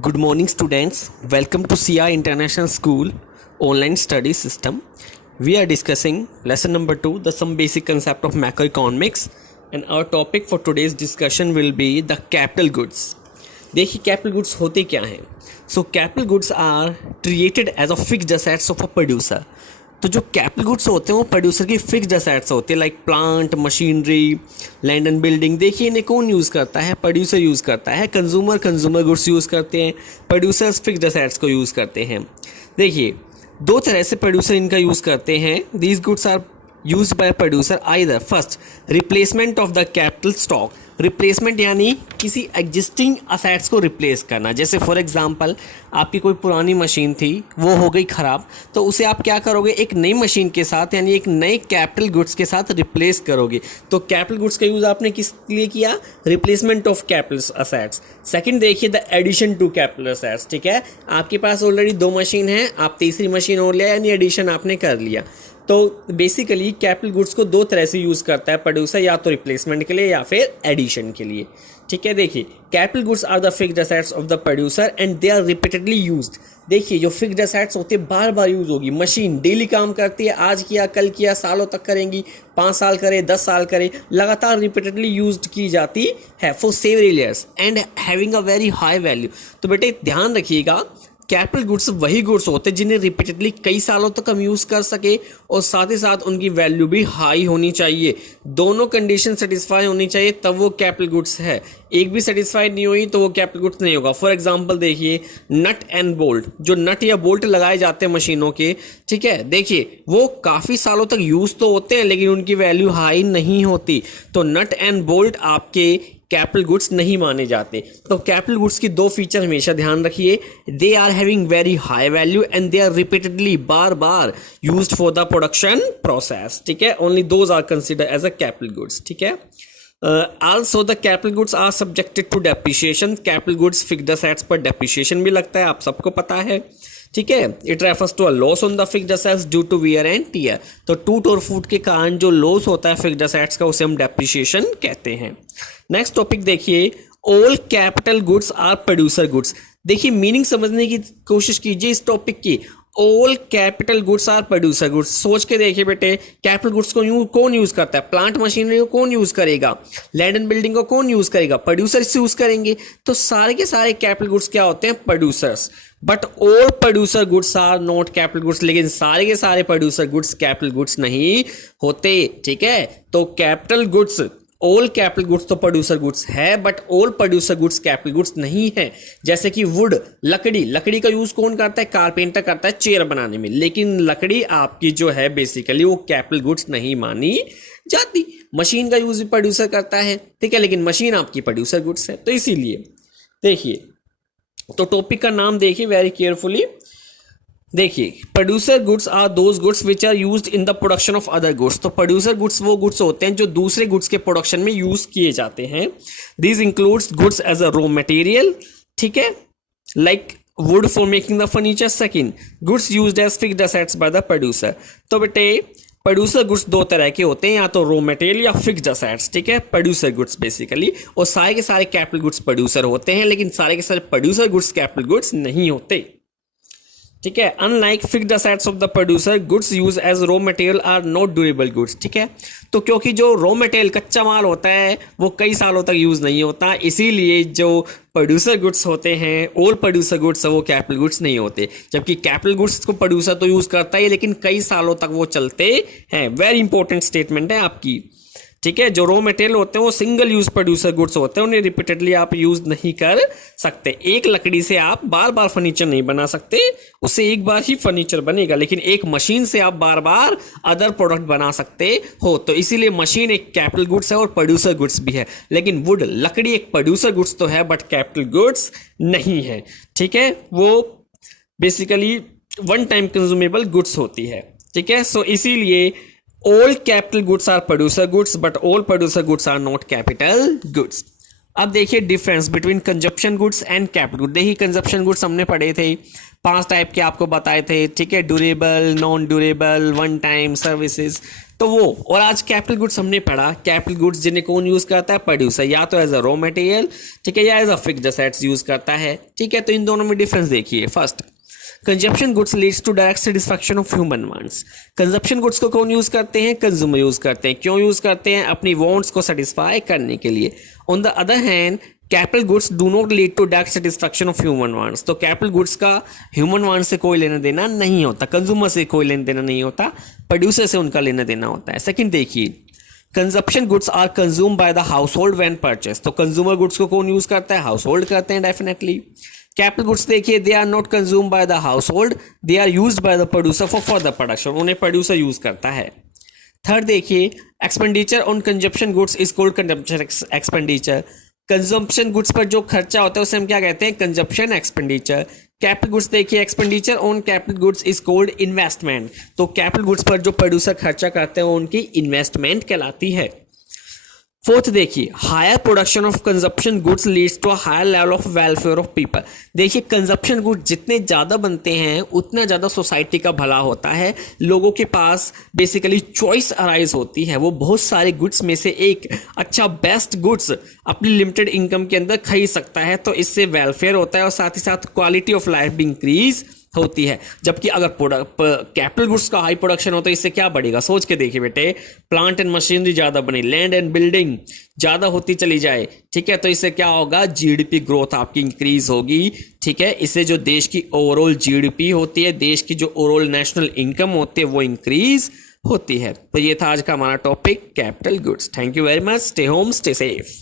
Good morning, students. Welcome to CI International School online study system. We are discussing lesson number 2, the some basic concept of macroeconomics, and our topic for today's discussion will be the capital goods. देखिए capital goods होते क्या हैं. So capital goods are treated as a fixed assets of a producer. तो जो capital goods होते हैं वो producer की फिक्स्ड असेट्स होते हैं, like plant, machinery, land and building. देखिए इन्हें कौन यूज़ करता है? प्रोड्यूसर यूज़ करता है. कंज्यूमर गुड्स यूज़ करते हैं, प्रोड्यूसर्स फिक्स्ड असेट्स को यूज़ करते हैं. देखिए दो तरह से प्रोड्यूसर इनका यूज़ करते हैं. These goods are used by producer either first replacement of the capital stock. Replacement यानी किसी एग्जिस्टिंग असेट्स को रिप्लेस करना. जैसे फॉर एग्जांपल आपकी कोई पुरानी मशीन थी, वो हो गई ख़राब, तो उसे आप क्या करोगे? एक नई मशीन के साथ यानी एक नए कैपिटल गुड्स के साथ रिप्लेस करोगे. तो कैपिटल गुड्स का यूज़ आपने किस लिए किया? Replacement of capital assets. Second देखिए the addition to capital assets. ठीक है, आपके पास ऑलरेडी 2 मशीन है, आप तीसरी मशीन और लिया यानी एडिशन आपने कर लिया. तो बेसिकली कैपिटल गुड्स को 2 तरह से यूज़ करता है प्रोड्यूसर, या तो रिप्लेसमेंट के लिए या फिर एडिशन के लिए. ठीक है, देखिए capital goods are the fixed assets of the producer and they are repeatedly used. देखिए जो फिक्स्ड असेट्स होते हैं बार बार यूज़ होगी. मशीन डेली काम करती है, आज किया कल किया, सालों तक करेंगी, 5 साल करे 10 साल करे, लगातार रिपीटेडली यूज्ड की जाती है for several years and having a very high value. तो बेटे ध्यान रखिएगा, कैपिटल गुड्स वही गुड्स होते हैं जिन्हें रिपीटेडली कई सालों तक हम यूज़ कर सके और साथ ही साथ उनकी वैल्यू भी हाई होनी चाहिए. दोनों कंडीशन सेटिस्फाई होनी चाहिए तब वो कैपिटल गुड्स है. एक भी सेटिस्फाइड नहीं हुई तो वो कैपिटल गुड्स नहीं होगा. फॉर एग्जांपल देखिए नट एंड बोल्ट. जो नट या बोल्ट लगाए जाते हैं मशीनों के, ठीक है, देखिए वो काफ़ी सालों तक यूज़ तो होते हैं लेकिन उनकी वैल्यू हाई नहीं होती. तो नट एंड बोल्ट आपके कैपिटल गुड्स नहीं माने जाते. तो कैपिटल गुड्स की 2 फीचर हमेशा ध्यान रखिए. They are having very high value and they are repeatedly बार बार used for the production process. ठीक है, only those are considered as a capital goods. ठीक है, also the capital goods are subjected to depreciation. capital goods fixed assets पर depreciation भी लगता है, आप सबको पता है. ठीक है, it refers to a loss on the fixed assets due to wear and tear. तो टूट और फूट के कारण जो लॉस होता है फिक्स्ड असेट्स का उसे हम डेप्रिसिएशन कहते हैं. नेक्स्ट टॉपिक देखिए, all capital goods are producer goods. देखिए मीनिंग समझने की कोशिश कीजिए इस टॉपिक की. All capital goods are producer goods. सोच के देखिए बेटे, कैपिटल गुड्स को कौन यूज करता है? प्लांट मशीनरी को कौन यूज करेगा? लैंड एंड बिल्डिंग को कौन यूज करेगा? प्रोड्यूसर्स यूज करेंगे. तो सारे के सारे कैपिटल गुड्स क्या होते हैं? Producers. But all producer goods are not capital goods. लेकिन सारे के सारे प्रोड्यूसर गुड्स कैपिटल गुड्स नहीं होते. ठीक है, तो capital goods, all capital goods तो प्रोड्यूसर गुड्स है but all producer goods capital goods नहीं है. जैसे कि वुड, लकड़ी का यूज कौन करता है? कारपेंटर करता है चेयर बनाने में. लेकिन लकड़ी आपकी जो है बेसिकली वो कैपिटल गुड्स नहीं मानी जाती. मशीन का यूज भी प्रोड्यूसर करता है, ठीक है, लेकिन मशीन आपकी प्रोड्यूसर गुड्स है. तो इसीलिए देखिए, तो टॉपिक का नाम देखिए वेरी केयरफुली. देखिए producer goods are those goods which are used in the production of other goods. तो प्रोड्यूसर गुड्स वो गुड्स होते हैं जो दूसरे गुड्स के प्रोडक्शन में यूज किए जाते हैं. This includes goods as a raw material. ठीक है, like wood for making the furniture. Second, goods used as fixed assets by the producer. तो बेटे प्रोड्यूसर गुड्स 2 तरह के होते हैं, या तो रॉ मटेरियल या फिक्स्ड असेट्स. ठीक है, प्रोड्यूसर गुड्स बेसिकली, और सारे के सारे कैपिटल गुड्स प्रोड्यूसर होते हैं लेकिन सारे के सारे प्रोड्यूसर गुड्स कैपिटल गुड्स नहीं होते. ठीक है, unlike fixed assets of the producer, goods use as raw material are not durable goods. ठीक है, तो क्योंकि जो रॉ मटेरियल कच्चा माल होता है वो कई सालों तक यूज नहीं होता, इसीलिए जो प्रोड्यूसर गुड्स होते हैं, ऑल प्रोड्यूसर गुड्स, वो कैपिटल गुड्स नहीं होते. जबकि कैपिटल गुड्स को प्रोड्यूसर तो यूज करता है लेकिन कई सालों तक वो चलते हैं. वेरी इंपॉर्टेंट स्टेटमेंट है आपकी. ठीक है, जो रॉ मटेरियल होते हैं वो सिंगल यूज प्रोड्यूसर गुड्स होते हैं, उन्हें रिपीटेडली आप यूज नहीं कर सकते. एक लकड़ी से आप बार बार फर्नीचर नहीं बना सकते, उससे एक बार ही फर्नीचर बनेगा. लेकिन एक मशीन से आप बार बार अदर प्रोडक्ट बना सकते हो. तो इसीलिए मशीन एक कैपिटल गुड्स है और प्रोड्यूसर गुड्स भी है. लेकिन वुड, लकड़ी एक प्रोड्यूसर गुड्स तो है बट कैपिटल गुड्स नहीं है. ठीक है, वो basically one time consumable goods होती है. ठीक है, सो इसीलिए all capital goods are producer goods but all producer goods are not capital goods. अब देखिए difference between consumption goods and capital good. देखिए कंजप्शन गुड्स हमने पढ़े थे, 5 टाइप के आपको बताए थे. ठीक है, durable, non durable, one time, services. तो वो, और आज कैपिटल गुड्स हमने पढ़ा, कैपिटल गुड्स जिन्हें कौन यूज करता है, प्रोड्यूसर, या तो एज अ रॉ मटेरियल, ठीक है, या as a fixed assets use करता है, ठीक है। तो इन दोनों में डिफरेंस देखिए। First, consumption goods leads to direct satisfaction of human wants. Consumption goods को कौन यूज करते हैं, कंज्यूमर यूज करते हैं। क्यों यूज करते हैं, अपनी वांट्स को सेटिस्फाई करने के लिए। On the other hand, capital goods do not lead to direct satisfaction of human wants. तो कैपिटल गुड्स का ह्यूमन वांट्स से कोई लेना देना नहीं होता, कंज्यूमर से कोई लेना देना नहीं होता, प्रोड्यूसर से उनका लेना देना होता है। सेकंड देखिए, consumption goods are consume by the household when purchase. तो कंज्यूमर गुड्स को कौन यूज करता है, हाउस होल्ड करते हैं डेफिनेटली। कैपिटल गुड्स देखिए, they are not consume by the household, they are use by the producer for further production. उन्हें producer use करता है। थर्ड देखिए, expenditure on consumption goods is called consumption expenditure. Consumption goods पर जो खर्चा होता है उसे हम क्या कहते हैं, कंजप्शन एक्सपेंडिचर। कैपिटल गुड्स देखिए, expenditure on capital goods is called investment. तो कैपिटल गुड्स पर जो प्रोड्यूसर खर्चा करते हैं उनकी इन्वेस्टमेंट कहलाती है। फोर्थ देखिए, higher production of consumption goods leads to a higher level of welfare of people. देखिए, कंजप्शन गुड्स जितने ज़्यादा बनते हैं उतना ज़्यादा सोसाइटी का भला होता है। लोगों के पास बेसिकली चॉइस अराइज होती है, वो बहुत सारे गुड्स में से एक अच्छा बेस्ट गुड्स अपनी लिमिटेड इनकम के अंदर खरीद सकता है। तो इससे वेलफेयर होता है और साथ ही साथ क्वालिटी ऑफ लाइफ भी इंक्रीज होती है। जबकि अगर कैपिटल गुड्स का हाई प्रोडक्शन हो तो इससे क्या बढ़ेगा, सोच के देखिए बेटे, प्लांट एंड मशीनरी ज़्यादा बने, लैंड एंड बिल्डिंग ज़्यादा होती चली जाए, ठीक है। तो इससे क्या होगा, जीडीपी ग्रोथ आपकी इंक्रीज होगी, ठीक है। इससे जो देश की ओवरऑल जीडीपी होती है, देश की जो ओवरऑल नेशनल इनकम होती है, वो इंक्रीज होती है। तो ये था आज का हमारा topic, capital goods. Thank you very much, stay home, stay safe.